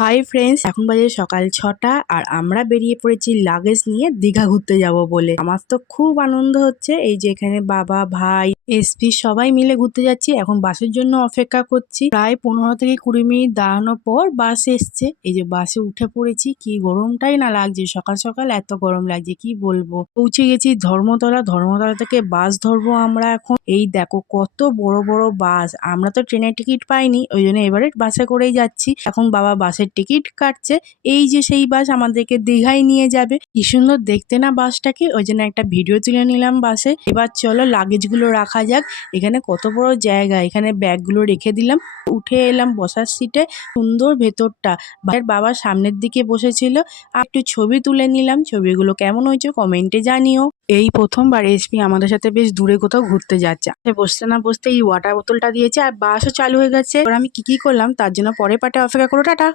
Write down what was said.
Hi friends, এখন বাজে সকাল 6টা আর আমরা বেরিয়ে পড়েছি লাগেজ নিয়ে দীঘা ঘুরতে যাব বলে। আমার তো খুব আনন্দ হচ্ছে। এই যে এখানে বাবা, ভাই, এসপি সবাই মিলে ঘুরতে যাচ্ছি। এখন বাসের জন্য অপেক্ষা করছি। প্রায় 15 থেকে 20 মিনিট দাঁড়ানোর পর বাস এসছে। এই যে বাসে উঠে পড়েছি। কি গরমটাই না লাগছে, সকাল সকাল এত গরম লাগছে কি বলবো। পৌঁছে গেছি ধর্মতলা। ধর্মতলা থেকে বাস ধরবো আমরা এখন। এই দেখো কত বড় বড় বাস। আমরা তো ট্রেনের টিকিট পাইনি, ওই জন্য এবারে বাসে করেই যাচ্ছি। এখন বাবা বাসের টিকিট কাটছে। এই যে সেই বাস আমাদেরকে দীঘায় নিয়ে যাবে। কি সুন্দর দেখতে না বাসটাকে, ওই জন্য একটা ভিডিও তুলে নিলাম বাসে। এবার চলো লাগেজ গুলো রাখা যাক। এখানে কত বড় জায়গা, এখানে ব্যাগগুলো রেখে দিলাম। উঠে এলাম বসার সিটে। সুন্দর ভেতরটা। বাবা সামনের দিকে বসেছিল। আর একটু ছবি তুলে নিলাম। ছবিগুলো কেমন হয়েছে কমেন্টে জানিও। এই প্রথমবার এসপি আমাদের সাথে বেশ দূরে কোথাও ঘুরতে যাচ্ছে। বসতে না বসতে এই ওয়াটার বোতলটা দিয়েছে আর বাসও চালু হয়ে গেছে। এবার আমি কি করলাম তার জন্য পরে পাটে অপেক্ষা করো। টাটা।